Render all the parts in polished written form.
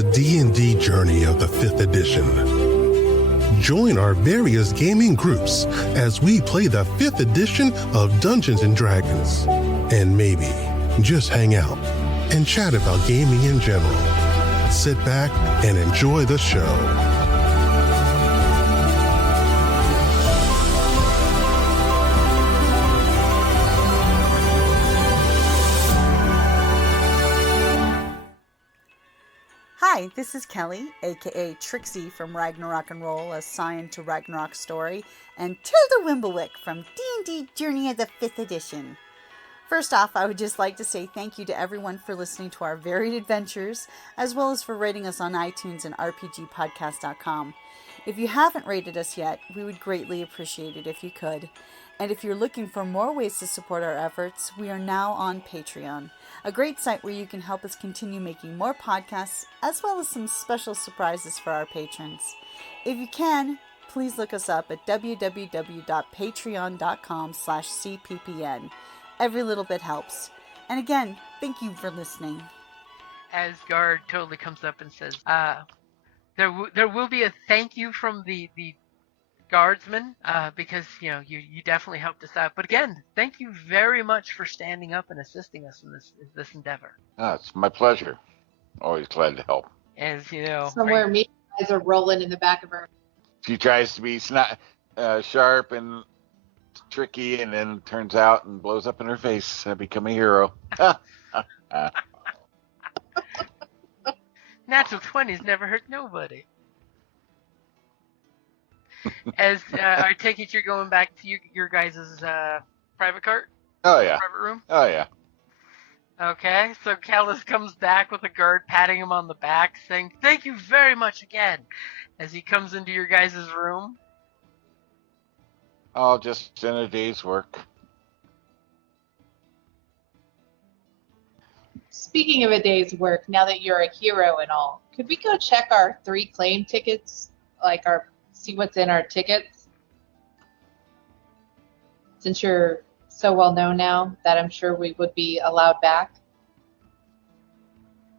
the D&D journey of the 5th edition. Join our various gaming groups as we play the 5th edition of Dungeons & Dragons. And maybe just hang out and chat about gaming in general. Sit back and enjoy the show. Hi, this is Kelly, aka Trixie from Ragnarok and Roll, assigned to Ragnarok Story, and Tilda Wimblewick from D&D Journey of the 5th Edition. First off, I would just like to say thank you to everyone for listening to our varied adventures, as well as for rating us on iTunes and rpgpodcast.com. If you haven't rated us yet, we would greatly appreciate it if you could. And if you're looking for more ways to support our efforts, we are now on Patreon, a great site where you can help us continue making more podcasts, as well as some special surprises for our patrons. If you can, please look us up at www.patreon.com/cppn. Every little bit helps. And again, thank you for listening. Asgard totally comes up and says, there will be a thank you from the guardsman, because you definitely helped us out. But again, thank you very much for standing up and assisting us in this endeavor. Oh, it's my pleasure. Always glad to help. As you know, somewhere me eyes are rolling in the back of her. She tries to be sharp and tricky, and then turns out and blows up in her face. I become a hero. Natural 20s never hurt nobody. As I take it, you're going back to your guys' private cart? Oh, yeah. Private room? Oh, yeah. Okay, so Callus comes back with a guard patting him on the back, saying, "Thank you very much again," as he comes into your guys' room. Oh, just in a day's work. Speaking of a day's work, now that you're a hero and all, could we go check our 3 claim tickets? See what's in our tickets? Since you're so well known now that I'm sure we would be allowed back.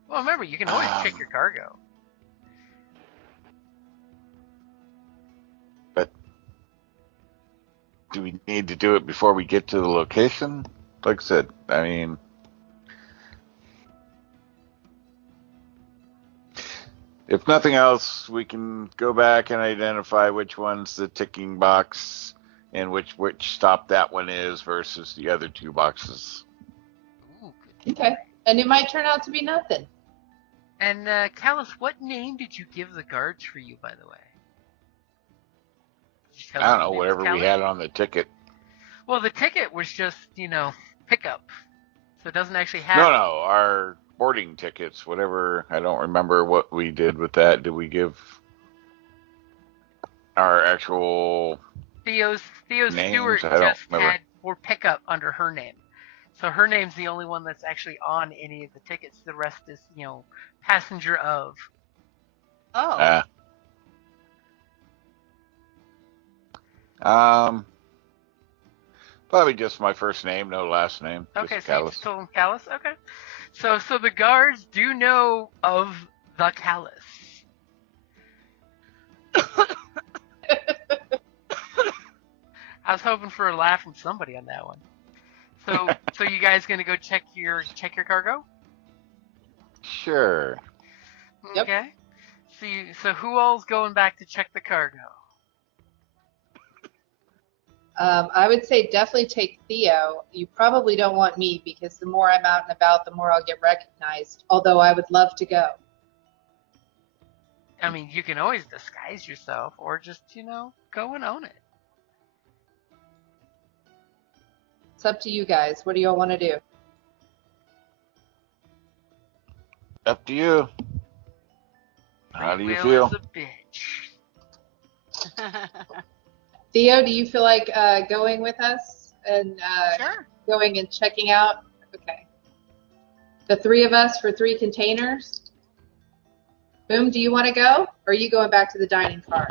Well, remember, you can always check your cargo. But do we need to do it before we get to the location? Like I said, I mean, if nothing else, we can go back and identify which one's the ticking box and which stop that one is versus the other 2 boxes. Ooh, Okay. And it might turn out to be nothing. And Callus, what name did you give the guards for you, by the way? I don't know, whatever we had on the ticket. Well, the ticket was just, pickup. So it doesn't actually have... No, our boarding tickets, whatever. I don't remember what we did with that. Did we give our actual Theo's names? Stewart just had for pickup under her name. So her name's the only one that's actually on any of the tickets. The rest is, passenger of. Oh. Probably just my first name, no last name. Okay, just so you Callus. just told him Callus? Okay. So the guards do know of the Callus. I was hoping for a laugh from somebody on that one. So you guys gonna go check your cargo? Sure. Okay. So who all's going back to check the cargo? I would say definitely take Theo. You probably don't want me because the more I'm out and about, the more I'll get recognized. Although I would love to go. I mean, you can always disguise yourself or just, go and own it. It's up to you guys. What do y'all want to do? Up to you. How do you Will feel? is a bitch. Theo, do you feel like going with us and Sure. going and checking out? Okay. The 3 of us for 3 containers. Boom, do you want to go? Or are you going back to the dining car?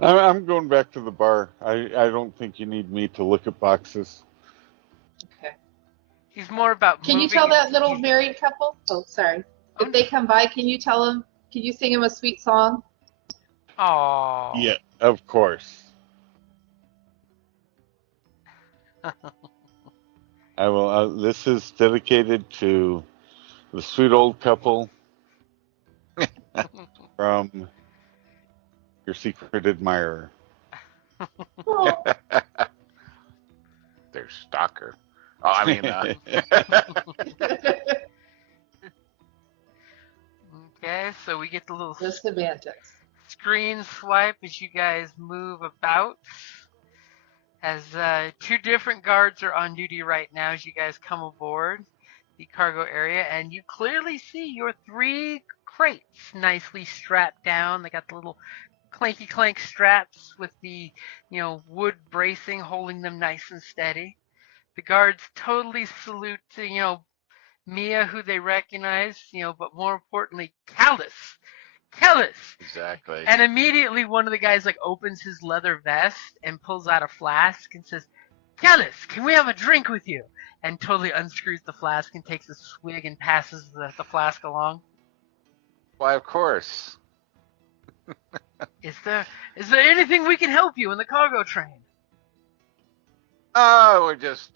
I'm going back to the bar. I don't think you need me to look at boxes. Okay. He's more about Can you moving tell that it. little married couple? Oh, sorry. If they come by, can you tell them Can you sing him a sweet song? Oh. Yeah, of course. I will. This is dedicated to the sweet old couple from your secret admirer. Oh. Their stalker. Oh, I mean, Okay, so we get the little The semantics. screen swipe as you guys move about. As 2 different guards are on duty right now as you guys come aboard the cargo area, and you clearly see your 3 crates nicely strapped down. They got the little clanky clank straps with the, wood bracing holding them nice and steady. The guards totally salute, Mia, who they recognize, but more importantly, Callus. exactly. And immediately one of the guys opens his leather vest and pulls out a flask and says, Callus, can we have a drink with you? And totally unscrews the flask and takes a swig and passes the flask along. Why, of course. Is there anything we can help you in the cargo train? Oh, we're just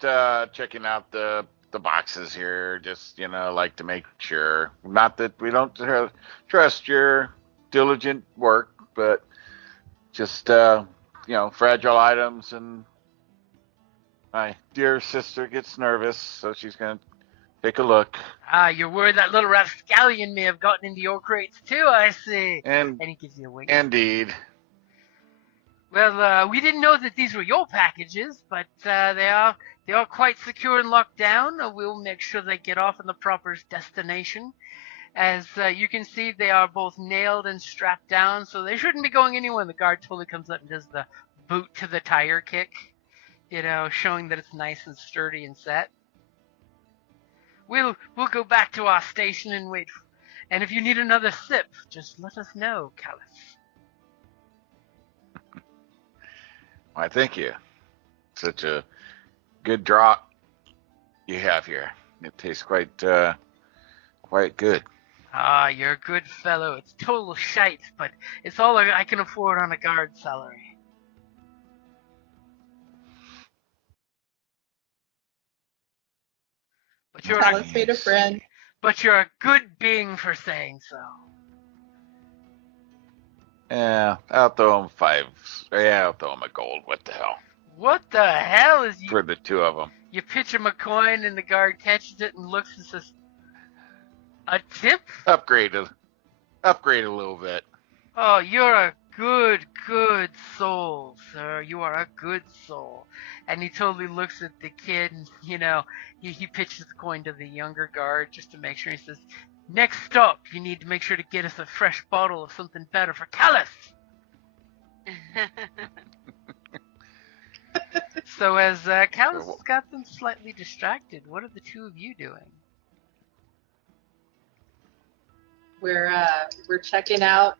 checking out the boxes here. Just like to make sure. Not that we don't trust your diligent work, but just fragile items. And my dear sister gets nervous, so she's gonna take a look. Ah, you're worried that little rapscallion may have gotten into your crates too, I see. And he gives you a wink. indeed. Well, we didn't know that these were your packages, but they are quite secure and locked down. We'll make sure they get off in the proper destination. As you can see, they are both nailed and strapped down, so they shouldn't be going anywhere. And the guard totally comes up and does the boot to the tire kick, showing that it's nice and sturdy and set. We'll go back to our station and wait. And if you need another sip, just let us know, Callus. Why, thank you. Such a good drop you have here. It tastes quite good. Ah, you're a good fellow. It's total shite, but it's all I can afford on a guard salary. But you're Callus made a friend. But you're a good being for saying so. Yeah, I'll throw him 5. Yeah, I'll throw him a gold. What the hell? What the hell is you? For the 2 of them. You pitch him a coin and the guard catches it and looks and says, "A tip?" Upgrade a little bit. Oh, you're a good soul, sir. You are a good soul. And he totally looks at the kid and, he pitches the coin to the younger guard just to make sure. He says, "Next stop, you need to make sure to get us a fresh bottle of something better for Callus." So as Callus has got them slightly distracted, what are the 2 of you doing? We're checking out.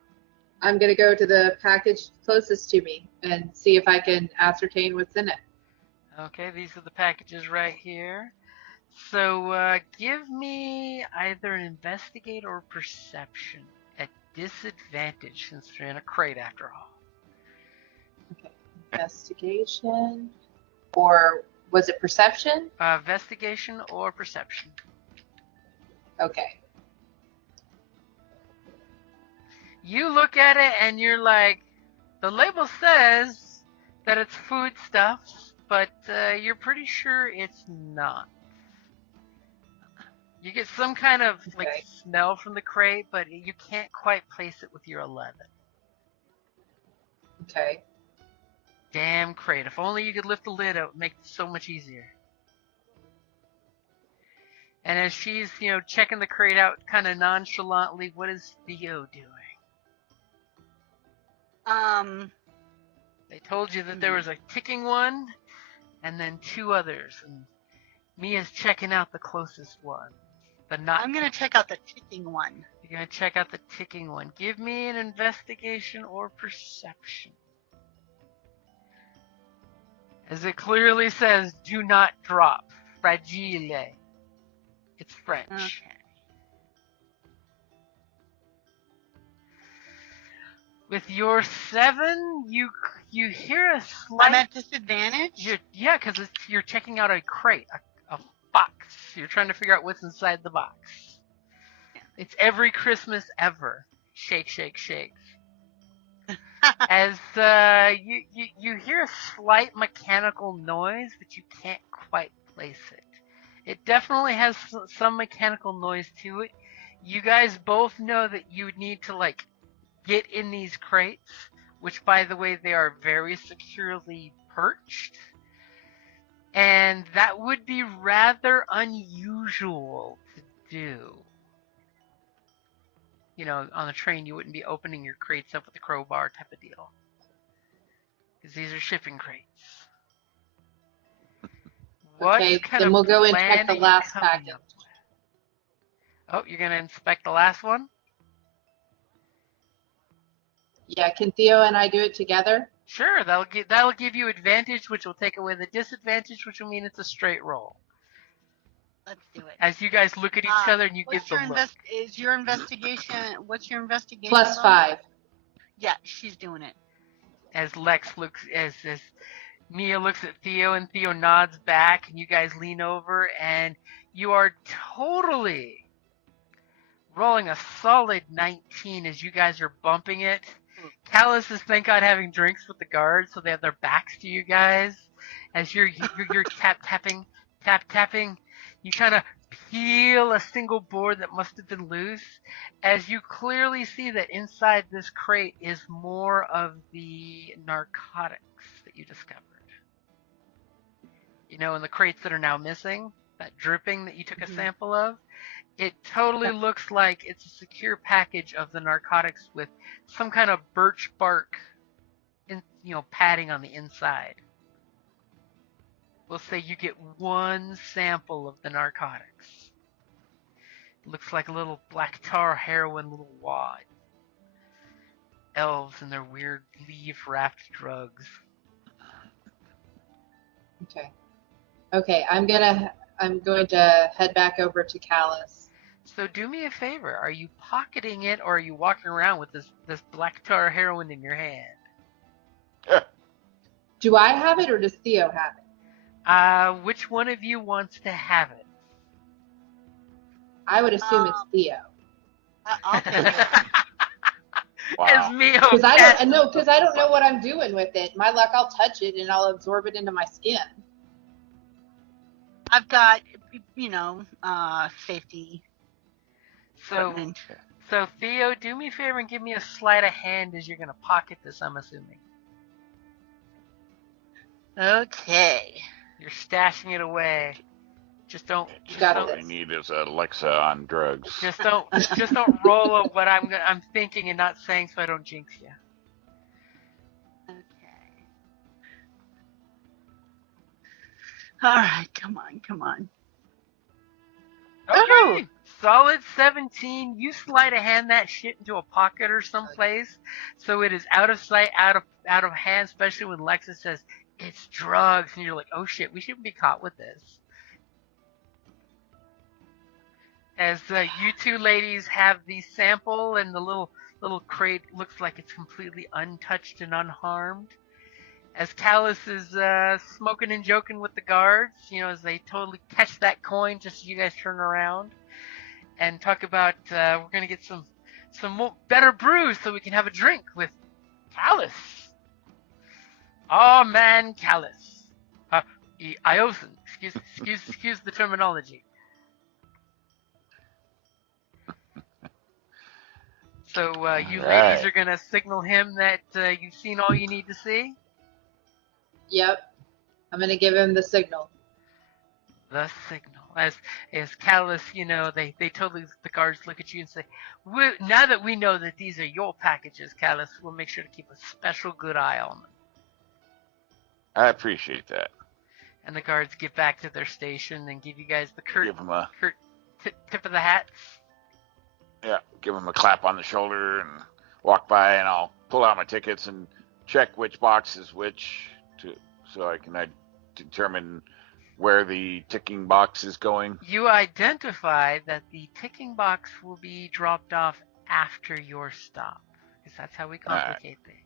I'm gonna go to the package closest to me and see if I can ascertain what's in it. Okay, these are the packages right here. So give me either an investigate or perception at disadvantage since you're in a crate after all. Okay. Investigation, or was it perception? Investigation or perception. Okay. You look at it and you're like, the label says that it's food stuffs, but you're pretty sure it's not. You get some kind of smell from the crate, but you can't quite place it with your 11. Okay. Damn crate. If only you could lift the lid out, it would make it so much easier. And as she's, checking the crate out kind of nonchalantly, what is Theo doing? They told you that there was a ticking one, and then 2 others, and Mia's checking out the closest one. I'm gonna check out the ticking one. You're gonna check out the ticking one. Give me an investigation or perception. As it clearly says, do not drop. Fragile. It's French. With your 7, you hear a I'm slight. at disadvantage. Yeah, because you're checking out a crate, a box. You're trying to figure out what's inside the box. It's every Christmas ever. Shake, shake, shake. As you hear a slight mechanical noise, but you can't quite place it. It definitely has some mechanical noise to it. You guys both know that you need to like get in these crates, which by the way they are very securely perched. And that would be rather unusual to do. You know, on the train you wouldn't be opening your crates up with a crowbar type of deal. Because these are shipping crates. What Okay, kind then of we'll go and plan check the are you last coming package. up with? Oh, you're going to inspect the last one? Yeah, can Theo and I do it together? Sure, that'll give you advantage, which will take away the disadvantage, which will mean it's a straight roll. Let's do it. As you guys look at each other and you give What's the your look. Is your investigation? What's your investigation? Plus bonus? 5. Yeah, she's doing it. As Lex looks, as Mia looks at Theo and Theo nods back, and you guys lean over, and you are totally rolling a solid 19 as you guys are bumping it. Callus is, thank God, having drinks with the guards, so they have their backs to you guys. As you're tapping, you kind of peel a single board that must have been loose, as you clearly see that inside this crate is more of the narcotics that you discovered. You know, in the crates that are now missing, that dripping that you took a sample of, it totally looks like it's a secure package of the narcotics with some kind of birch bark, padding on the inside. We'll say you get one sample of the narcotics. It looks like a little black tar heroin little wad. Elves and their weird leaf-wrapped drugs. Okay. Okay, I'm going to head back over to Callus. So do me a favor. Are you pocketing it, or are you walking around with this black tar heroin in your hand? Do I have it or does Theo have it? Which one of you wants to have it? I would assume it's Theo. I'll take it. Wow. As Mio. Because I don't know what I'm doing with it. My luck, I'll touch it and I'll absorb it into my skin. I've got, safety. So equipment. Theo, do me a favor and give me a sleight of hand as you're gonna pocket this, I'm assuming. Okay. You're stashing it away. Just don't. All we need is Alexa on drugs. Just don't roll what I'm thinking and not saying, so I don't jinx you. Okay. All right, come on. Okay. Solid 17. You sleight of hand that shit into a pocket or someplace, so it is out of sight, out of hand. Especially when Lexa says it's drugs, and you're like, oh shit, we shouldn't be caught with this. As you two ladies have the sample, and the little crate looks like it's completely untouched and unharmed. As Callus is smoking and joking with the guards, as they totally catch that coin just as you guys turn around and talk about we're gonna get some more better brews so we can have a drink with Callus. Oh man, Callus. Iosan. Excuse the terminology. So you ladies are gonna signal him that you've seen all you need to see. Yep. I'm going to give him the signal. The signal. As Callus, they totally, the guards look at you and say, now that we know that these are your packages, Callus, we'll make sure to keep a special good eye on them. I appreciate that. And the guards get back to their station and give you guys the Give them a tip of the hats. Yeah, give them a clap on the shoulder and walk by, and I'll pull out my tickets and check which box is which, so I can determine where the ticking box is going. You identify that the ticking box will be dropped off after your stop. Because that's how we All right. complicate things.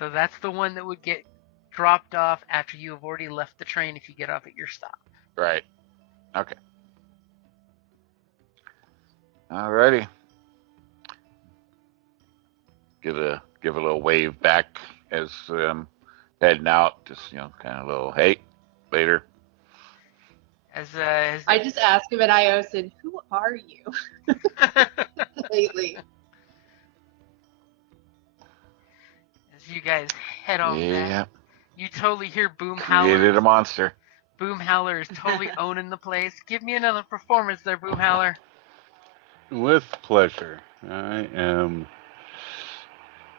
So that's the one that would get dropped off after you have already left the train if you get off at your stop. Right. Okay. Alrighty. Give a little wave back as heading out. Just kind of a little hey, later. As I just asked him at Iosan, who are you lately? as you guys head on Yeah. back, you totally hear Boom Created Howler. a monster. Boom Howler is totally owning the place. Give me another performance there, Boom Howler. With pleasure. I am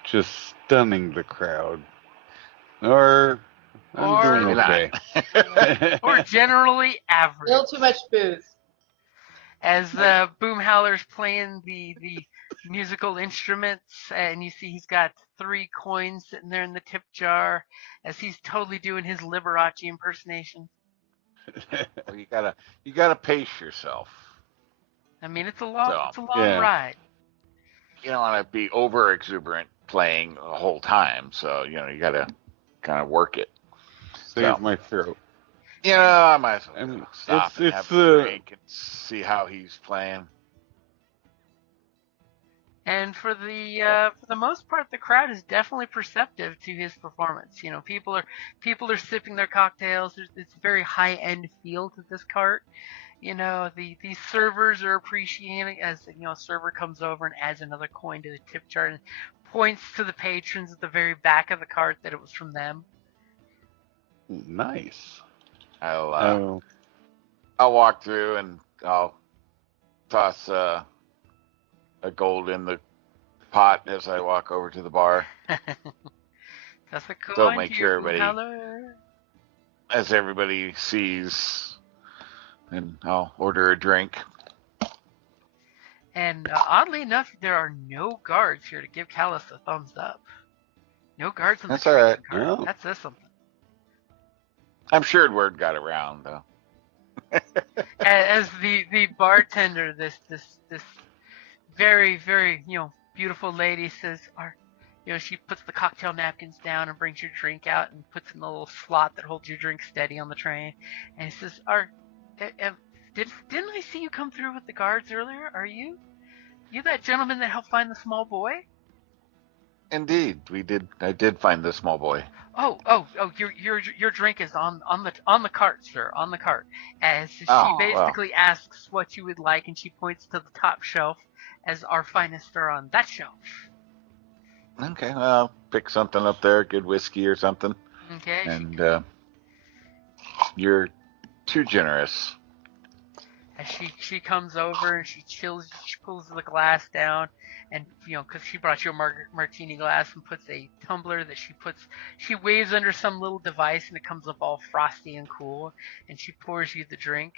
just stunning the crowd. Or I'm doing Or- okay. Or generally A average. little too much booze. As Boom Howler's playing the musical instruments, and you see he's got 3 coins sitting there in the tip jar, as he's totally doing his Liberace impersonation. Well, you gotta pace yourself. I mean, it's a long Yeah. ride. You don't want to be over exuberant playing the whole time. So you gotta kind of work it. Save So. my throat. I might as well I mean, stop and it's have a drink and see how he's playing. And for the most part, the crowd is definitely perceptive to his performance. People are sipping their cocktails. It's a very high end feel to this cart. The servers are appreciating as a server comes over and adds another coin to the tip jar and points to the patrons at the very back of the cart that it was from them. Nice. I'll walk through and I'll toss a gold in the pot as I walk over to the bar. That's a coin. Don't make sure everybody, Howler. as everybody sees, and I'll order a drink. And oddly enough, there are no guards here to give Callus a thumbs up. No guards on That's the all right. cart. Oh. That says something. I'm sure word got around though. As the bartender, this very, very beautiful lady says, she puts the cocktail napkins down and brings your drink out and puts in the little slot that holds your drink steady on the train, and he says, didn't I see you come through with the guards earlier? Are you that gentleman that helped find the small boy? Indeed, I did find the small boy. Oh, your drink is on the cart, sir, on the cart. As she Oh, basically asks what you would like, and she points to the top shelf, as our finest are on that shelf. Okay, well, I'll pick something up there, good whiskey or something. Okay. And you're too generous. As she comes over and she pulls the glass down, and because she brought you a martini glass, and puts a tumbler that she waves under some little device, and it comes up all frosty and cool, and she pours you the drink.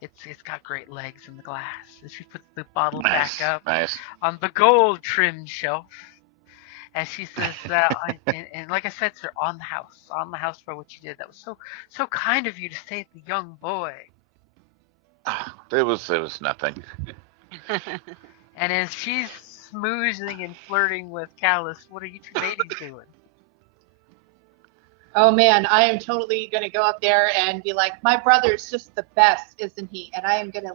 It's got great legs in the glass. And she puts the bottle back up Nice. on the gold trimmed shelf. As she says, and like I said, sir, on the house for what you did. That was so kind of you to save the young boy. It was nothing. And as she's smoozing and flirting with Callus, what are you two ladies doing? Oh man, I am totally gonna go up there and be like, my brother's just the best, isn't he? And I am gonna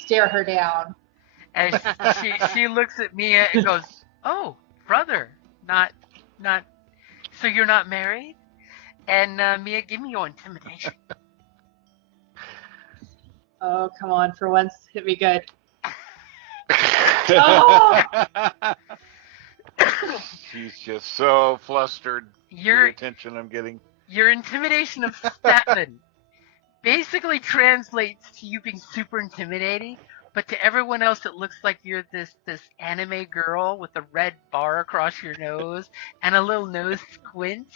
stare her down. As she looks at Mia and goes, "Oh, brother, not. So you're not married?" And Mia, give me your intimidation. Oh, come on, for once, hit me good. Oh! She's just so flustered. Your The attention I'm getting. Your intimidation of 7 basically translates to you being super intimidating, but to everyone else it looks like you're this anime girl with a red bar across your nose and a little nose squint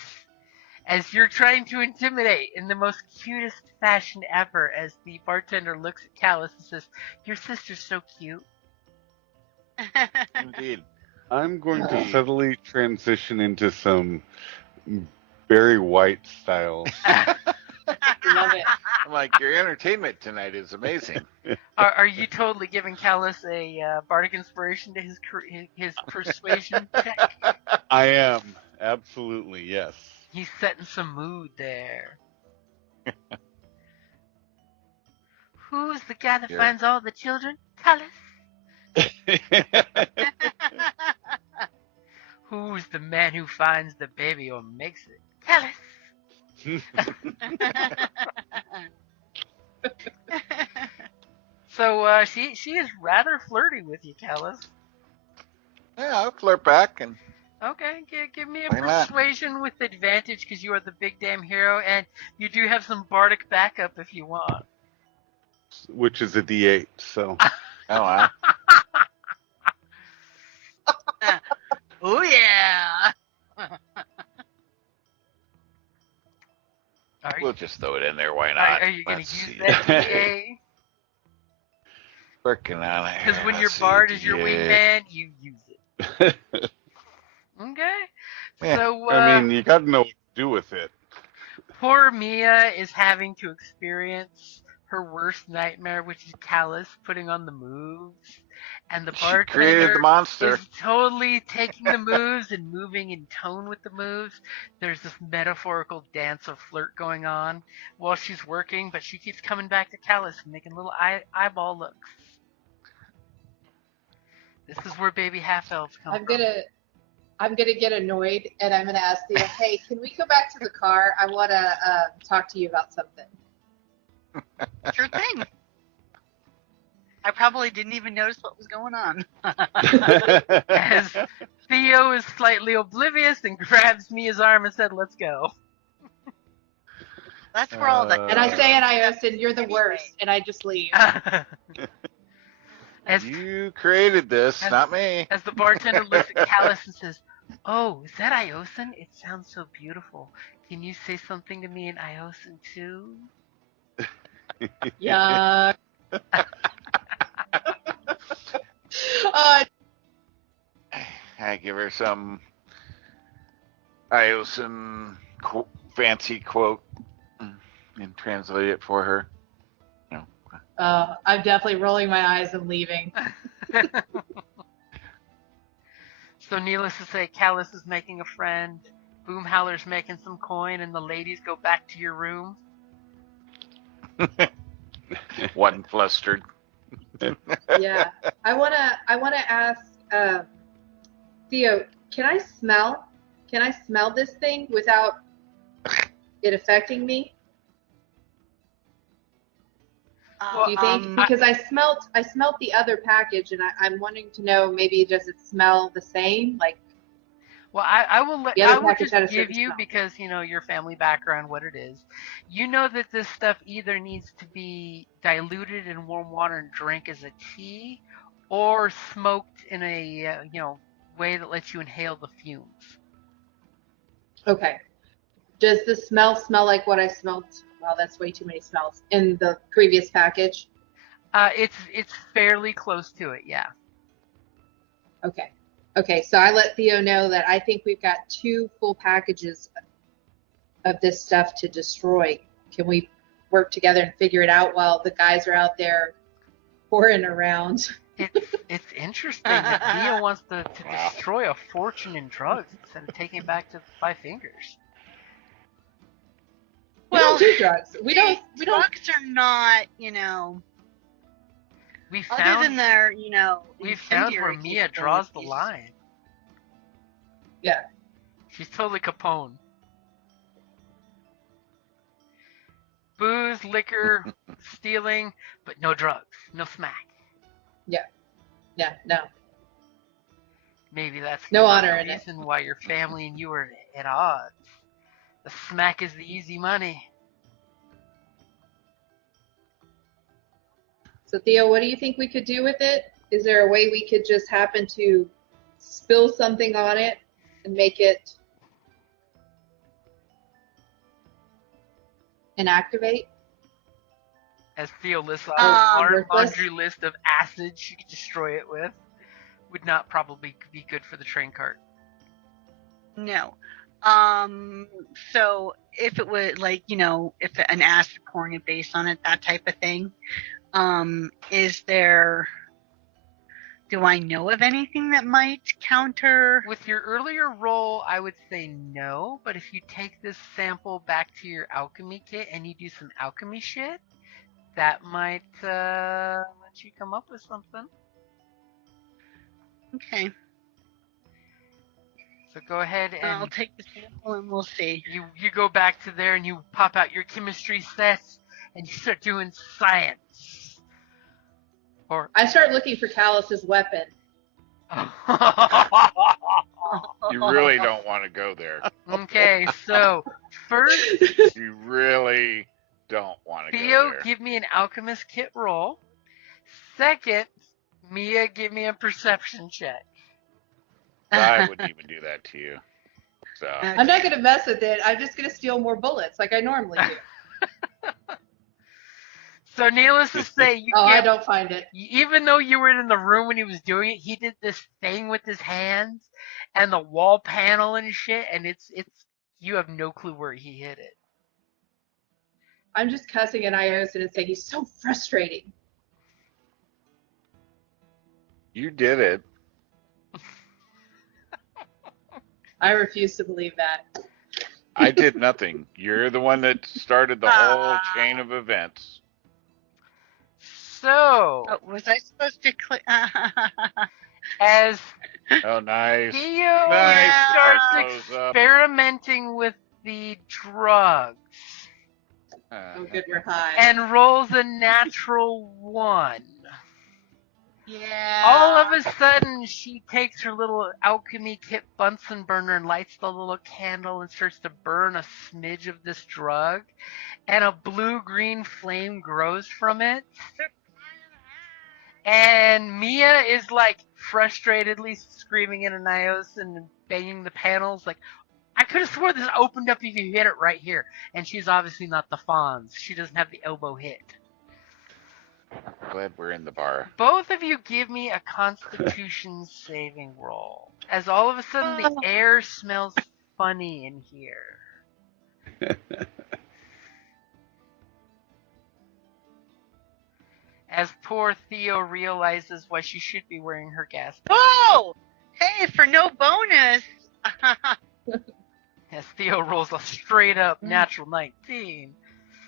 as you're trying to intimidate in the most cutest fashion ever, as the bartender looks at Callus and says, "Your sister's so cute." Indeed. I'm going to subtly transition into some Barry White style. Love it. I'm like, your entertainment tonight is amazing. Are you totally giving Callus a bardic inspiration to his persuasion check? I am. Absolutely, yes. He's setting some mood there. Who's the guy that Yeah. finds all the children? Callus. Who's the man who finds the baby or makes it? Callus. So she is rather flirty with you, Callus. Yeah, I'll flirt back and Okay, give me a Why not? persuasion with advantage because you are the big damn hero, and you do have some bardic backup if you want. Which is a D8, so. oh wow. Oh yeah. Are you, We'll just throw it in there. Why not? are you going to Let's use see. that DA? Working on it. Because here. when your Let's bard see. is your Yeah. wingman, you use it. Okay. Yeah. So I mean, you got to know what to do with it. poor Mia is having to experience her worst nightmare, which is Callus putting on the moves, and the She created bartender the monster. is totally taking the moves and moving in tone with the moves. There's this metaphorical dance of flirt going on while she's working, but she keeps coming back to Callus and making little eyeball looks. This is where baby half elves come from. I'm gonna get annoyed, and I'm gonna ask Theo, hey, can we go back to the car? I wanna talk to you about something. Sure thing. I probably didn't even notice what was going on. As Theo is slightly oblivious and grabs Mia's arm and said, "Let's go." That's where all that. And I say, and Iosan, you're the Anyway. worst, and I just leave. as, You created this, As- not me. as the bartender looks at Callus and says, "Oh, is that Iosan? It sounds so beautiful. Can you say something to me in Iosan too?" Yuck. I give her some Iosan fancy quote and translate it for her. I'm definitely rolling my eyes and leaving. So needless to say, Callus is making a friend, Boomhowler's making some coin, and the ladies go back to your room. One flustered. Yeah, I wanna ask Theo, can I smell this thing without it affecting me? Do you think? Because I smelt the other package, and I'm wanting to know, maybe does it smell the same? Like, Well, I will The other I will package just had a give certain you, smell. because you know your family background, what it is. You know that this stuff either needs to be diluted in warm water and drank as a tea, or smoked in a way that lets you inhale the fumes. okay, does the smell like what I smelled? Wow, that's way too many smells in the previous package. It's fairly close to it, yeah. Okay, so I let Theo know that I think we've got 2 full packages of this stuff to destroy. Can we work together and figure it out while the guys are out there pouring around? It's interesting that Theo wants to Wow. destroy a fortune in drugs instead of taking it back to the Five Fingers. We don't do drugs. We don't. Drugs are not, We other found than their, we've found where incendiary Mia draws the capabilities. line. Yeah. She's totally Capone. Booze, liquor, stealing, but no drugs, no smack. Yeah. No. Maybe that's No the honor in it. reason why your family and you are at odds. The smack is the easy money. So Theo, what do you think we could do with it? Is there a way we could just happen to spill something on it and make it inactivate? As Theo lists out a worthless. laundry list of acids you could destroy it with, would not probably be good for the train cart. No. So if it would, like, if an acid pouring a base on it, that type of thing, do I know of anything that might counter? With your earlier roll, I would say no, but if you take this sample back to your alchemy kit and you do some alchemy shit, that might let you come up with something. Okay. So go ahead and I'll take the sample and we'll see. you go back to there and you pop out your chemistry sets and you start doing science. Or I start looking for Callus's weapon. You really don't want to go there. Okay, so first, You really don't want to go Theo, there. give me an alchemist kit roll. Second, Mia, give me a perception check. I wouldn't even do that to you. So I'm not going to mess with it. I'm just going to steal more bullets like I normally do. So needless to say, you I can't, don't find it. even though you were in the room when he was doing it, he did this thing with his hands and the wall panel and shit, and it's you have no clue where he hit it. I'm just cussing at Iosan and saying he's so frustrating. you did it. I refuse to believe that. I did nothing. You're the one that started the whole chain of events. So, Oh, was I supposed to click? as Oh, nice. Theo Nice. starts Close up. experimenting with the drugs Oh, good, we're high. and rolls a natural 1. Yeah. All of a sudden, she takes her little alchemy kit Bunsen burner and lights the little candle and starts to burn a smidge of this drug, and a blue-green flame grows from it. And Mia is like frustratedly screaming in an Iosan and banging the panels like, I could have sworn this opened up if you hit it right here. And she's obviously not the Fonz. She doesn't have the elbow hit. Glad we're in the bar. Both of you give me a Constitution saving roll. As all of a sudden the air smells funny in here. As poor Theo realizes why she should be wearing her gas mask. Oh! Hey, for no bonus. As Theo rolls a straight up natural 19.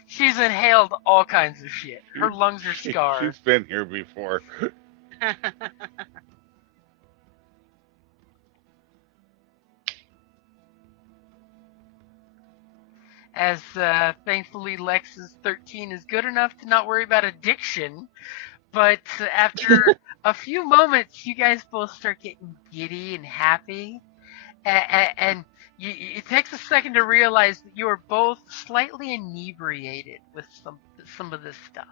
She's inhaled all kinds of shit. Her lungs are scarred. She's been here before. As thankfully Lex's 13 is good enough to not worry about addiction. But after a few moments, you guys both start getting giddy and happy. And it takes a second to realize that you are both slightly inebriated with some of this stuff.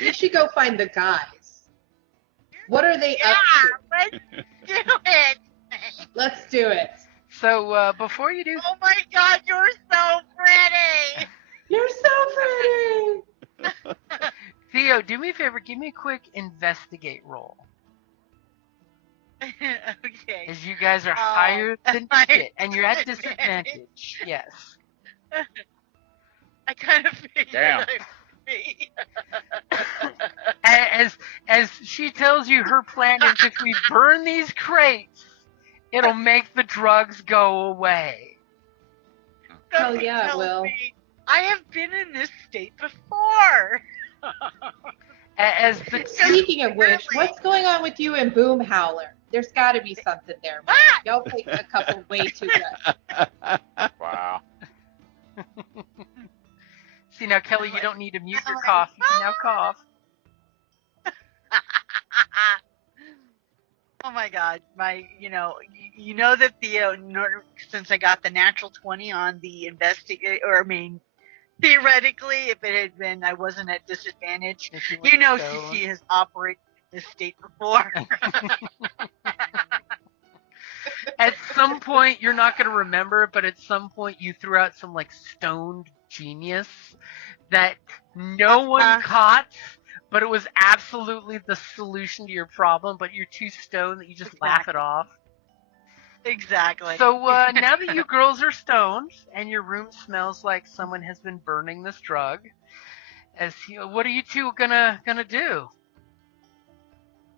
We should go find the guys. What are they up to? Let's do it. Let's do it. So before you do, Oh my God, you're so pretty. You're so pretty. Theo, do me a favor, give me a quick investigate roll. Okay. As you guys are higher than shit, and you're at disadvantage. Yes. I kind of figured Damn. I'd be. As she tells you her plan is if we burn these crates, it'll make the drugs go away. Hell Don't yeah, it tell will. me. I have been in this state before. As the Speaking of which, what's going on with you and Boom Howler? There's got to be something there. Man. Y'all take a couple way too much. Wow. See now, Kelly, you don't need to mute your cough. You can now cough. Oh my God, you know that since I got the natural 20 on the investigate, or I mean, theoretically, if it had been, I wasn't at disadvantage. You know, CC has operated in this state before. At some point, you're not going to remember, but at some point you threw out some like stoned genius that no one caught, but it was absolutely the solution to your problem, but you're too stoned that you just laugh it off. Exactly. So now that you girls are stoned and your room smells like someone has been burning this drug, what are you two gonna do?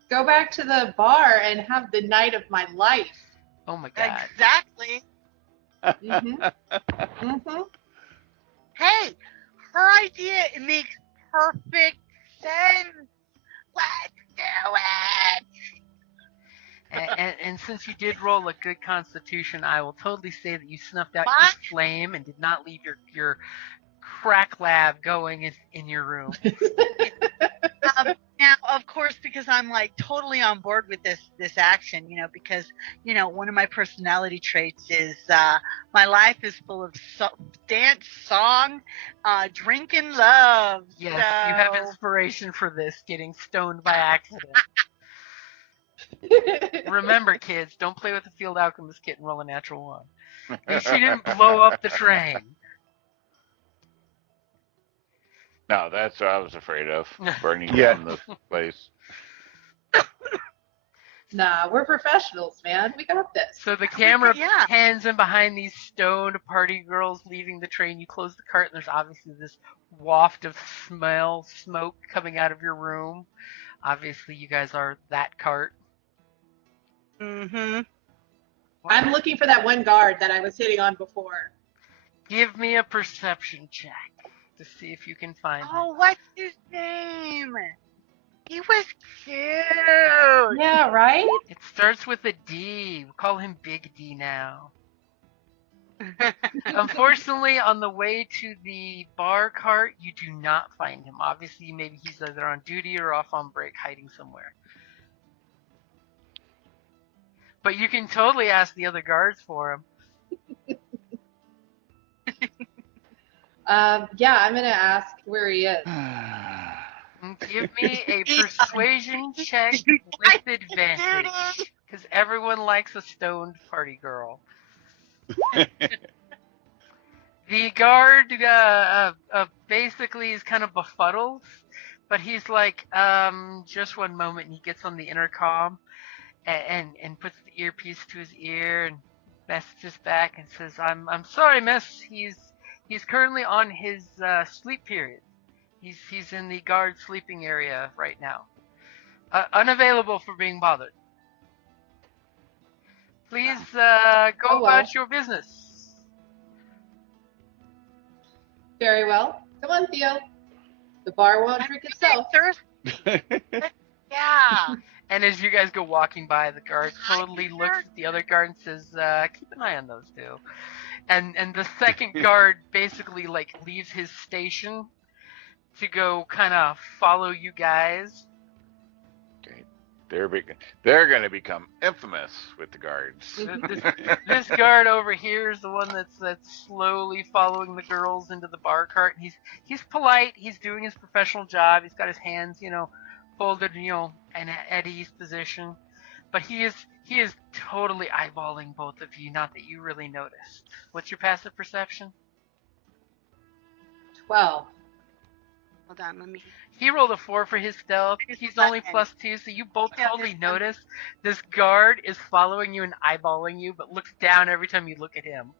Go back to the bar and have the night of my life. Oh my god. Exactly. Hey, her idea, it makes perfect sense. Let's do it. And since you did roll a good constitution, I will totally say that you snuffed out your What? flame and did not leave your crack lab going in your room. Now, of course, because I'm like totally on board with this action, because one of my personality traits is my life is full of dance, song, drink, and love. Yes, so... you have inspiration for this, getting stoned by accident. Remember, kids, don't play with the field alchemist kit and roll a natural one. At least you didn't blow up the train. No, that's what I was afraid of. Burning Yeah. down the place. Nah, we're professionals, man. We got this. So the camera Yeah. pans in behind these stoned party girls leaving the train. You close the cart, and there's obviously this waft of smoke coming out of your room. Obviously, you guys are that cart. Mm-hmm. I'm looking for that one guard that I was hitting on before. Give me a perception check to see if you can find him. Oh, what's his name? He was cute. Yeah, right? It starts with a D. We'll call him Big D now. Unfortunately, on the way to the bar cart, you do not find him. Obviously, maybe he's either on duty or off on break, hiding somewhere. But you can totally ask the other guards for him. Yeah, I'm gonna ask where he is. Give me a persuasion check with advantage, because everyone likes a stoned party girl. The guard basically is kind of befuddled, but he's like, just one moment, and he gets on the intercom and puts the earpiece to his ear and messages back and says, I'm sorry, miss, he's currently on his sleep period. He's in the guard sleeping area right now. Unavailable for being bothered. Please go about your business. Very well. Come on, Theo. The bar won't drink itself. Yeah. And as you guys go walking by, the guard totally looks at the other guard and says, keep an eye on those two. And the second guard basically like leaves his station to go kind of follow you guys. They're going to become infamous with the guards. This guard over here is the one that's slowly following the girls into the bar cart. He's polite. He's doing his professional job. He's got his hands, folded, in at ease position. But he is totally eyeballing both of you. Not that you really noticed. What's your passive perception? 12. Hold on, let me. He rolled a 4 for his stealth. He's only +2, so you both totally notice this guard is following you and eyeballing you, but looks down every time you look at him.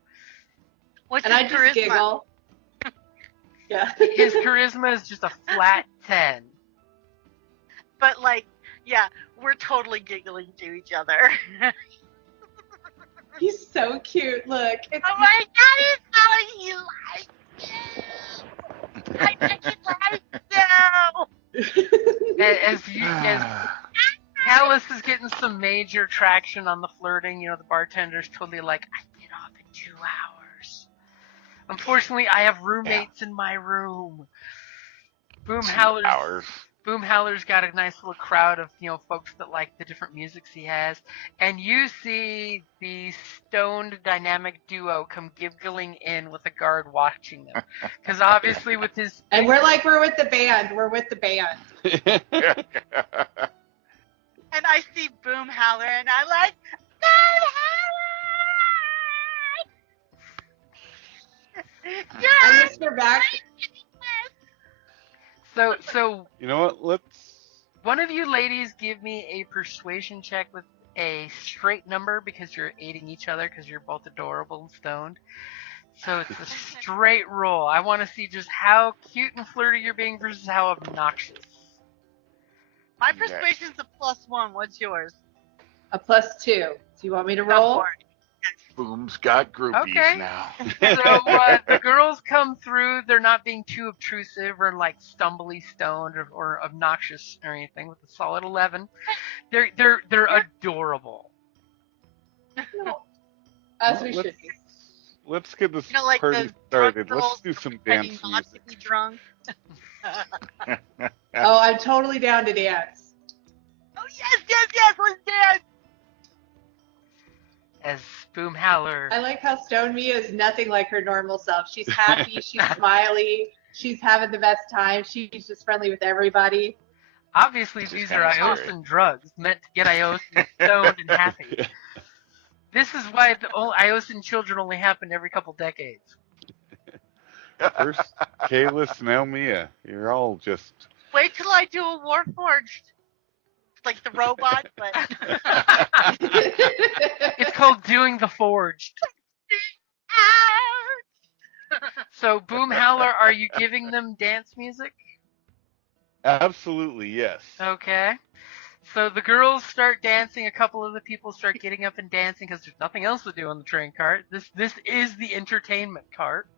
What's And I his just charisma? giggle. Yeah. His charisma is just a flat 10. But yeah, we're totally giggling to each other. He's so cute. Look. It's Oh my God, he's telling he likes you. I bet he likes you. As Callus is getting some major traction on the flirting, the bartender's totally like, I get off in 2 hours. Unfortunately, I have roommates in my room. Boomhowler's got a nice little crowd of, folks that like the different musics he has. And you see the stoned dynamic duo come giggling in with a guard watching them. Because obviously with his... And we're with the band. We're with the band. And I see Boomhowler, and I'm like, Boomhowler! I whisper back. So You know what? Let's. one of you ladies give me a persuasion check with a straight number because you're aiding each other because you're both adorable and stoned. So it's a straight roll. I want to see just how cute and flirty you're being versus how obnoxious. My Okay. persuasion's a +1. What's yours? A +2. Do you want me to Go roll? for it. Boom's got groupies Okay. now. So the girls come through. They're not being too obtrusive or like stumbly stoned or obnoxious or anything. With a solid 11, they're adorable. As we Let's- should be. Let's get this You know, like party the drunk started. girls Let's do some pretending dance not to music. be drunk. Oh, I'm totally down to dance. Oh yes, let's dance. As Boom Howler. I like how Stone Mia is nothing like her normal self. She's happy, she's smiley, she's having the best time, she's just friendly with everybody. Obviously, This is these are kinda scary. Iosan drugs meant to get Iosan stoned and happy. This is why the Iosan children only happen every couple decades. First, Kalis, now Mia. You're all just. Wait till I do a Warforged. It's like the robot, but It's called Doing the Forged. So, Boom Howler, are you giving them dance music? Absolutely, yes. Okay. So the girls start dancing. A couple of the people start getting up and dancing because there's nothing else to do on the train cart. This is the entertainment cart.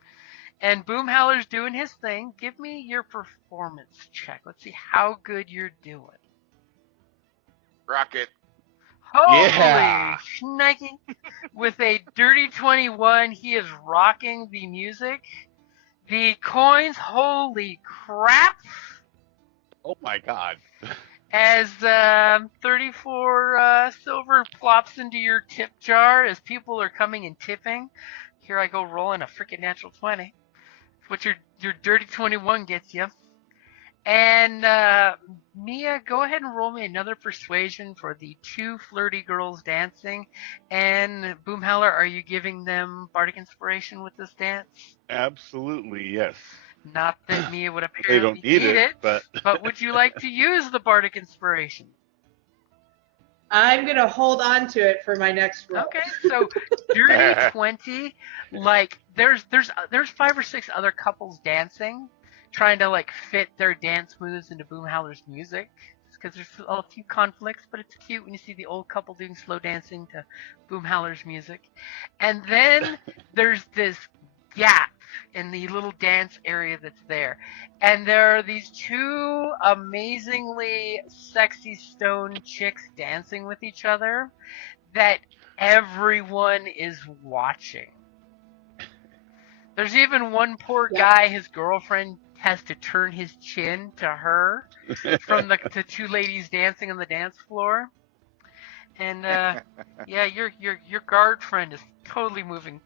And Boom Howler's doing his thing. Give me your performance check. Let's see how good you're doing. Rocket. Holy Yeah. shnikey. With a dirty 21, he is rocking the music. The coins, holy crap. Oh my God. As 34 silver plops into your tip jar as people are coming and tipping. Here I go rolling a freaking natural 20. It's what your dirty 21 gets you. And Mia, go ahead and roll me another persuasion for the two flirty girls dancing. And Boom Howler, are you giving them bardic inspiration with this dance? Absolutely, yes. Not that Mia would They apparently don't need need it, it, but would you like to use the bardic inspiration? I'm gonna hold on to it for my next roll. Okay, so dirty 20, like there's 5 or 6 other couples dancing, trying to like fit their dance moves into Boom Howler's music, because there's a few conflicts, but it's cute when you see the old couple doing slow dancing to Boom Howler's music. And then there's this gap in the little dance area that's there. And there are these two amazingly sexy stone chicks dancing with each other that everyone is watching. There's even one poor guy, his girlfriend has to turn his chin to her from the two ladies dancing on the dance floor. And yeah, your guard friend is totally moving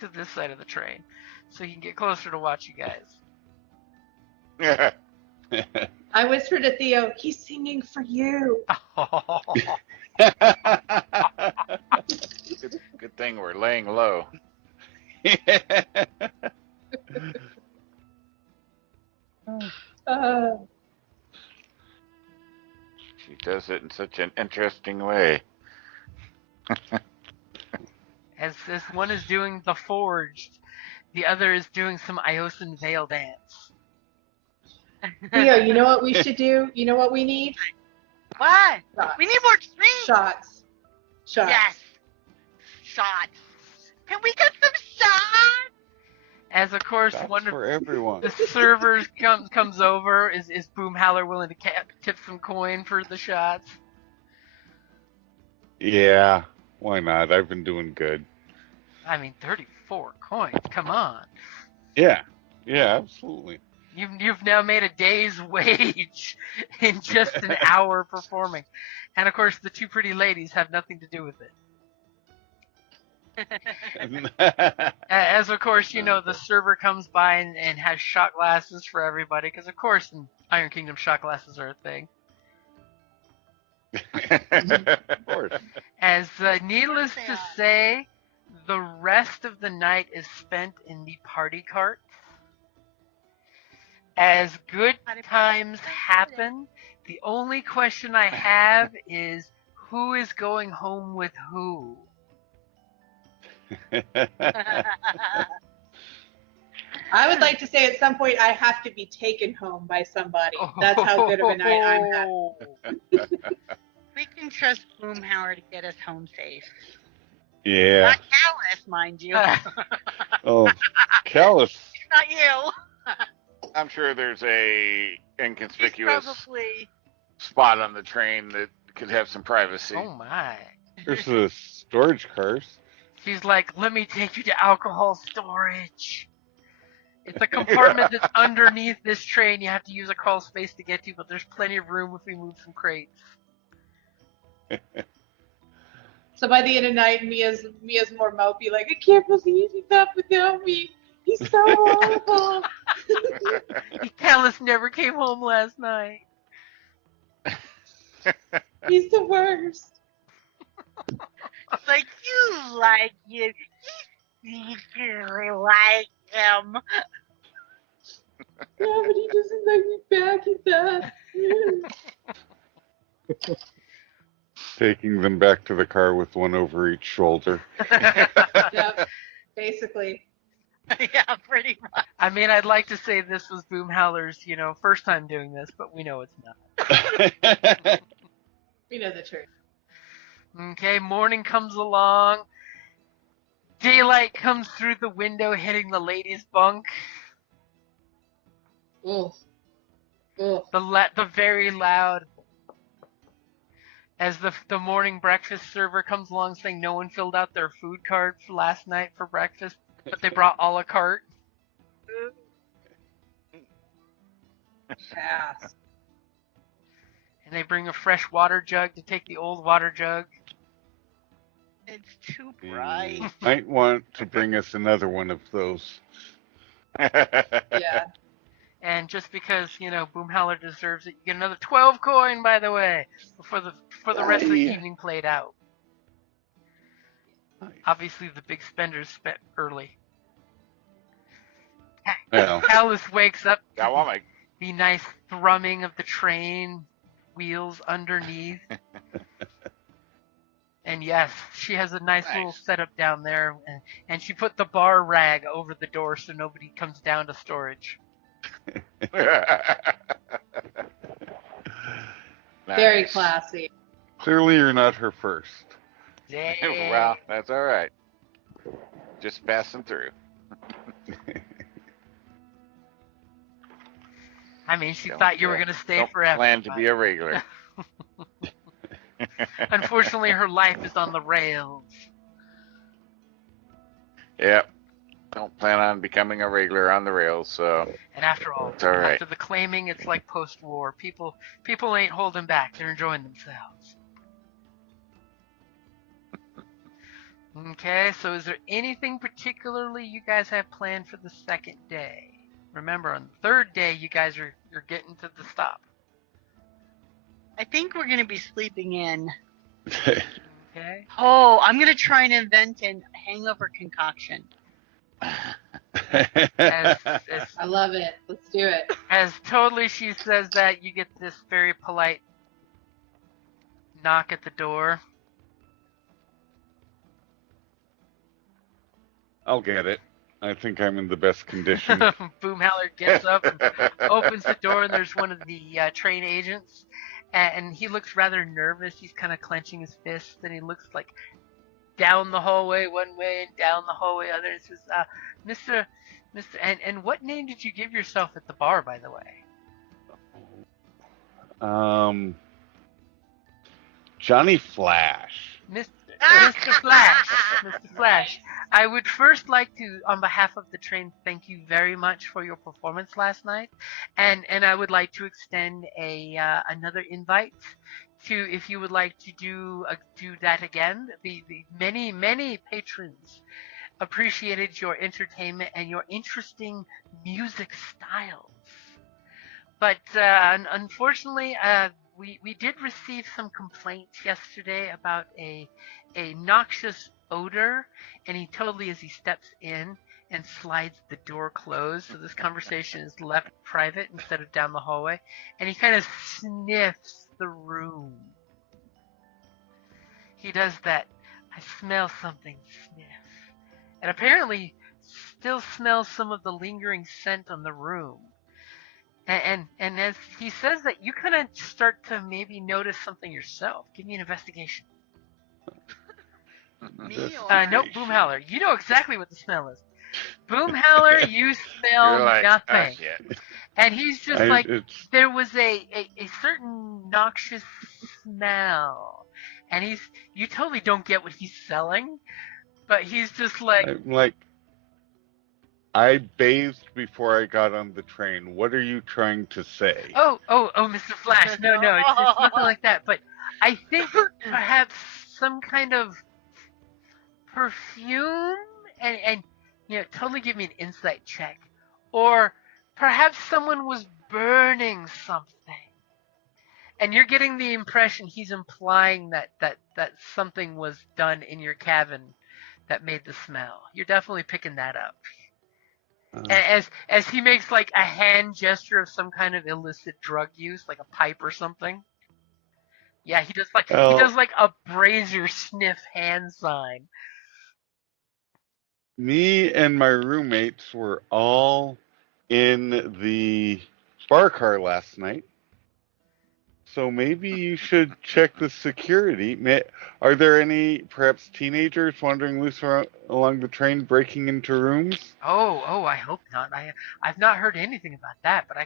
to this side of the train, so he can get closer to watch you guys. I whispered to Theo, he's singing for you. Good thing we're laying low. She does it in such an interesting way. As this one is doing the forged, the other is doing some Iosan veil dance. Theo, you know what we should do? You know what we need? What? Shots. We need more drinks. Shots. Yes. Shots. Can we get some shots? As of course That's one of for everyone. the servers comes over, is Boom Howler willing to tip some coin for the shots? Yeah, why not? I've been doing good. I mean, 34 coins. Come on. Yeah, absolutely. You've now made a day's wage in just an hour performing, and of course the two pretty ladies have nothing to do with it. As of course, you know, the server comes by and has shot glasses for everybody, because of course in Iron Kingdom shot glasses are a thing. Of course. As needless to say, the rest of the night is spent in the party cart. As good times happen, the only question I have is, who is going home with who? I would like to say at some point I have to be taken home by somebody. That's how good of a night I'm having. We can trust Boomhauer to get us home safe. Yeah. Not Callus, mind you. Oh, Callus. Not you. I'm sure there's a He's inconspicuous probably. spot on the train that could have some privacy. Oh my. There's the storage cars. She's like, let me take you to alcohol storage. It's a compartment that's underneath this train. You have to use a crawl space to get to, but there's plenty of room if we move some crates. So by the end of the night, Mia's more mopey, like, I can't believe he left without me. He's so horrible. Callus never came home last night. He's the worst. It's like, you like you. You really like him. Yeah, but he doesn't like me back at that. Taking them back to the car with one over each shoulder. Yep, basically. Yeah, pretty much. I mean, I'd like to say this was Boomhowler's, first time doing this, but we know it's not. We know the truth. Okay, morning comes along. Daylight comes through the window, hitting the ladies' bunk. Ugh. Ugh. The very loud. As the morning breakfast server comes along saying no one filled out their food card for last night for breakfast, but they brought a la carte. Pass. And they bring a fresh water jug to take the old water jug. It's too bright. Might want to bring us another one of those. Yeah. And just because, Boomhowler deserves it, you get another 12 coin, by the way, before the rest of the evening played out. Nice. Obviously, the big spenders spent early. Well. Callus wakes up Got to one, the nice thrumming of the train wheels underneath. And yes, she has a nice little setup down there, and she put the bar rag over the door so nobody comes down to storage. Very classy. Clearly, you're not her first. Yeah. Well, that's all right. Just passing through. I mean, she thought you were going to stay don't forever. Plan to be a regular. Unfortunately, her life is on the rails. Yep. Don't plan on becoming a regular on the rails, so And after all, it's all right. after the claiming, it's like post-war. People ain't holding back. They're enjoying themselves. Okay, so is there anything particularly you guys have planned for the second day? Remember, on the third day, you guys you're getting to the stop. I think we're going to be sleeping in. Okay. Oh, I'm going to try and invent a hangover concoction. As I love it. Let's do it. As totally she says that, you get this very polite knock at the door. I'll get it. I think I'm in the best condition. Boomhowler gets up and opens the door, and there's one of the train agents, and he looks rather nervous. He's kind of clenching his fists, and he looks like down the hallway one way and down the hallway other. And says, Mr. And what name did you give yourself at the bar, by the way? Johnny Flash. Mr. Flash. Mr. Flash. I would first like to, on behalf of the train, thank you very much for your performance last night, and I would like to extend another invite to, if you would like to do that again. The many patrons appreciated your entertainment and your interesting music styles, but unfortunately, we did receive some complaints yesterday about a noxious odor, and he totally, as he steps in and slides the door closed, so this conversation is left private instead of down the hallway, and he kind of sniffs the room. he does that. I smell something sniff. And apparently still smells some of the lingering scent on the room. And as he says that, you kind of start to maybe notice something yourself. Give me an investigation. Me or No, Boomhowler. You know exactly what the smell is. Boomhowler, you smell You're like, nothing. oh, shit. And he's just there was a certain noxious smell. And you totally don't get what he's selling, but he's just like, I'm like, I bathed before I got on the train. What are you trying to say? oh, Mr. Flash. No, it's nothing like that. But I think perhaps some kind of perfume and totally give me an insight check. Or perhaps someone was burning something. And you're getting the impression he's implying that something was done in your cabin that made the smell. You're definitely picking that up. As he makes like a hand gesture of some kind of illicit drug use, like a pipe or something. Yeah, he does like a brazier sniff hand sign. Me and my roommates were all in the bar car last night. So maybe you should check the security. Are there any perhaps teenagers wandering loose along the train, breaking into rooms? Oh, I hope not. I've not heard anything about that, but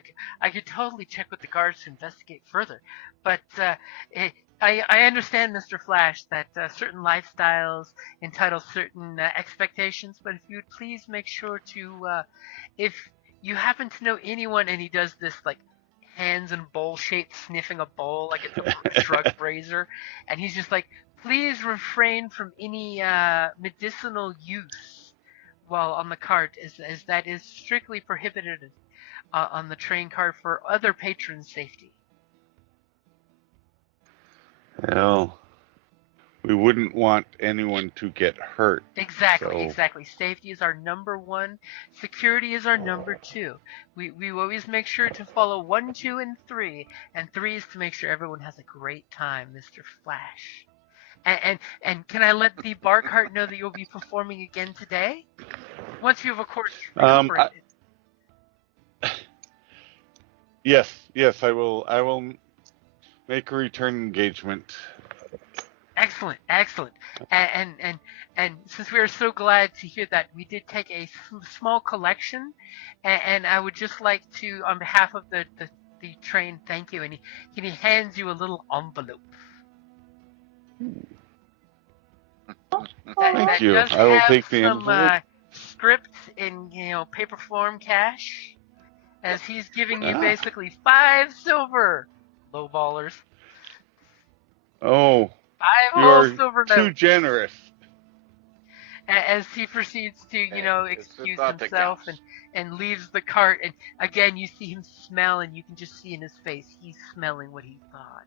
I could totally check with the guards to investigate further. But I understand, Mr. Flash, that certain lifestyles entitle certain expectations. But if you would please make sure to, if you happen to know anyone, and he does this like hands and bowl shape sniffing a bowl like it's a drug brazier, and he's just like, please refrain from any medicinal use while on the cart, as that is strictly prohibited on the train cart for other patrons' safety. Well, we wouldn't want anyone to get hurt. Exactly. Safety is our number one. Security is our number two. We always make sure to follow 1, 2, and 3. And 3 is to make sure everyone has a great time, Mr. Flash. And can I let the bar cart know that you'll be performing again today? Once you've, of course, recuperated. Yes, I will make a return engagement. Excellent. And since we are so glad to hear that, we did take a small collection, and I would just like to, on behalf of the train, thank you. And he hands you a little envelope. Thank you. I will take the envelope. Script in paper form cash, as he's giving you basically 5 silver, low ballers. Oh, 5 you're silver too notes. generous. As he proceeds to excuse himself and leaves the cart, and again you see him smell, and you can just see in his face he's smelling what he thought,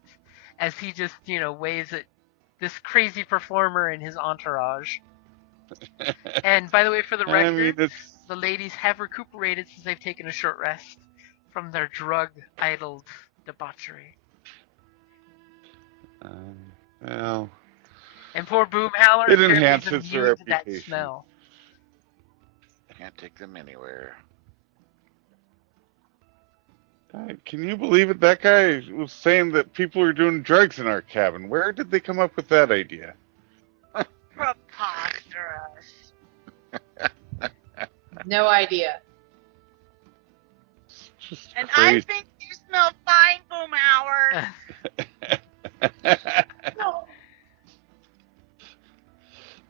as he just waves at this crazy performer and his entourage. And by the way, for the record, the ladies have recuperated since they've taken a short rest from their drug-idled debauchery. Well, and poor Boomhowler, it enhances their reputation. That smell. Can't take them anywhere. Can you believe it? That guy was saying that people are doing drugs in our cabin. Where did they come up with that idea? Preposterous. No idea. And crazy. I think you smell fine, Boomhowler.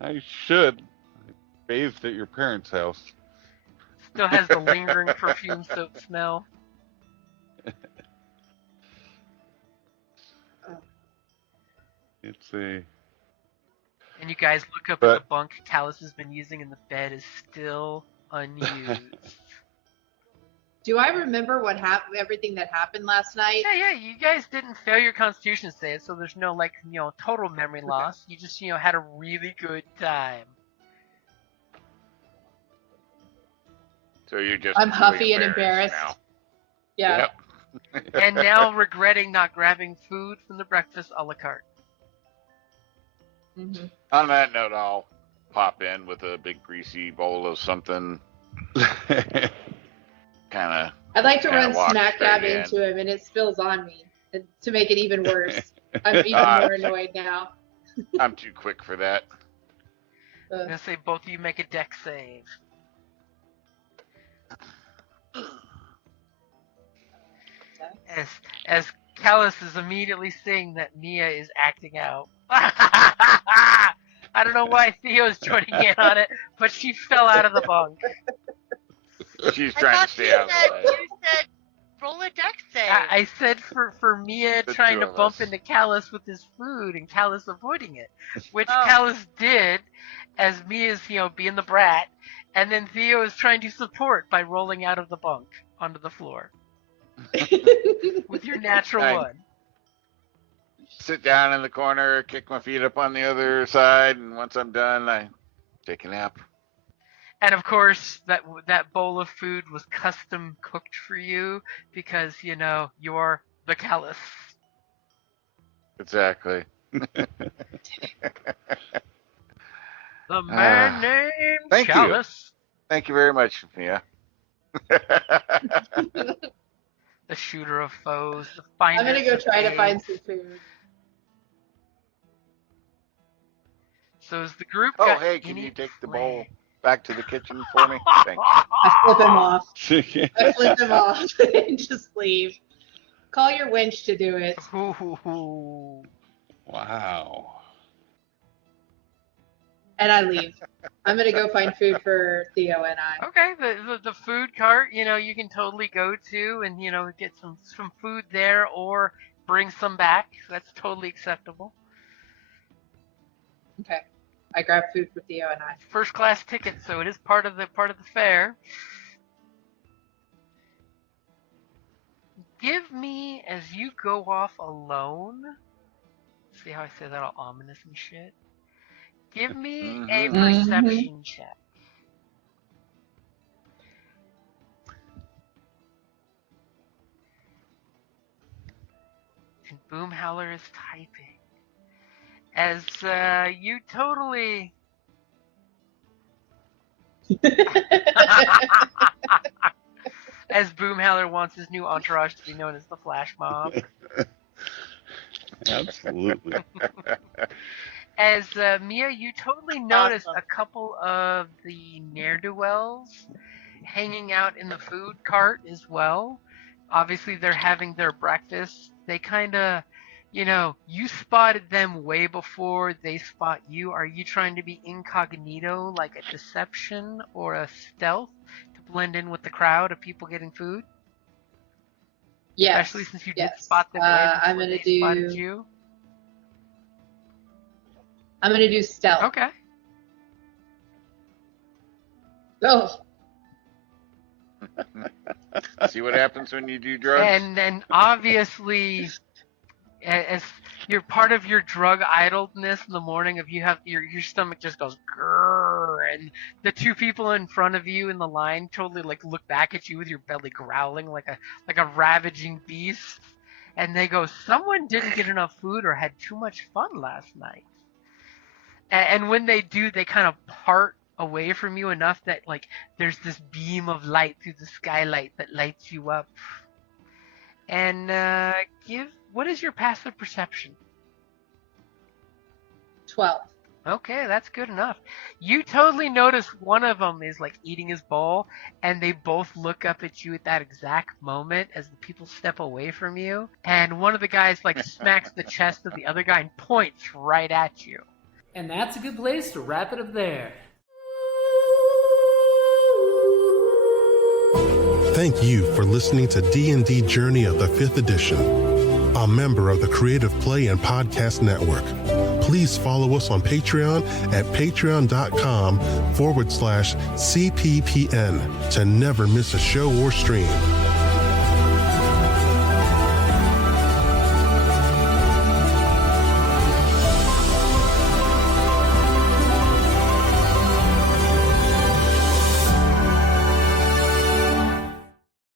I should. I bathed at your parents' house. Still has the lingering perfume soap smell. It's a... And you guys look up at the bunk Callus has been using, and the bed is still unused. Do I remember everything that happened last night? Yeah, you guys didn't fail your constitution save, so there's no total memory loss. You just had a really good time. So you're just I'm huffy and embarrassed now. Yeah. Yep. And now regretting not grabbing food from the breakfast a la carte. Mm-hmm. On that note, I'll pop in with a big greasy bowl of something. Kind of. I'd like to run walk smack dab straight in. into him, and it spills on me to make it even worse. I'm even more annoyed now. I'm too quick for that. I'm gonna say both of you make a deck save. As Callus is immediately seeing that Mia is acting out. I don't know why Theo's joining in on it, but she fell out of the bunk. She's I trying thought to stay out of the way. you said roll a deck save. I said for Mia The trying two to of bump us. into Callus with his food and Callus avoiding it, which Oh. Callus did as Mia's, being the brat, and then Theo is trying to support by rolling out of the bunk onto the floor with your natural Right. one. Sit down in the corner, kick my feet up on the other side, and once I'm done, I take a nap. And of course, that bowl of food was custom cooked for you because, you're the Callus. Exactly. The man named thank you. Callus. Thank you very much, Mia. The shooter of foes, the finder I'm gonna go of try to find babes. some food. So is the group Oh, got hey, can any you take the plan? bowl back to the kitchen for me? Thanks. I flip him off. I flip him off and just leave. Call your winch to do it. Ooh. Wow. And I leave. I'm gonna go find food for Theo and I. Okay, the food cart, you can totally go to and, get some food there or bring some back. That's totally acceptable. Okay. I grab food for Theo and I. First class ticket, so it is part of the fair. Give me, as you go off alone, see how I say that all ominous and shit? Give me a Mhm. perception check. And Boomhowler is typing. As you totally... As Boomhowler wants his new entourage to be known as the Flash Mob. Absolutely. As Mia, you totally notice Awesome. a couple of the ne'er-do-wells hanging out in the food cart as well. Obviously, they're having their breakfast. They kind of, you spotted them way before they spot you. Are you trying to be incognito, like a deception or a stealth, to blend in with the crowd of people getting food? Yes. Especially since you did yes. spot them way before I'm gonna they spotted you. I'm gonna do stealth. Okay. Oh. See what happens when you do drugs? And then obviously, as you're part of your drug idleness in the morning, if you have your stomach just goes grrr, and the two people in front of you in the line totally look back at you with your belly growling like a ravaging beast, and they go, "Someone didn't get enough food or had too much fun last night." And when they do, they kind of part away from you enough that there's this beam of light through the skylight that lights you up. And what is your passive perception? 12. Okay, that's good enough. You totally notice one of them is eating his bowl, and they both look up at you at that exact moment as the people step away from you. And one of the guys smacks the chest of the other guy and points right at you. And that's a good place to wrap it up there. Thank you for listening to D&D Journey of the 5th Edition, a member of the Creative Play and Podcast Network. Please follow us on Patreon at patreon.com/CPPN to never miss a show or stream.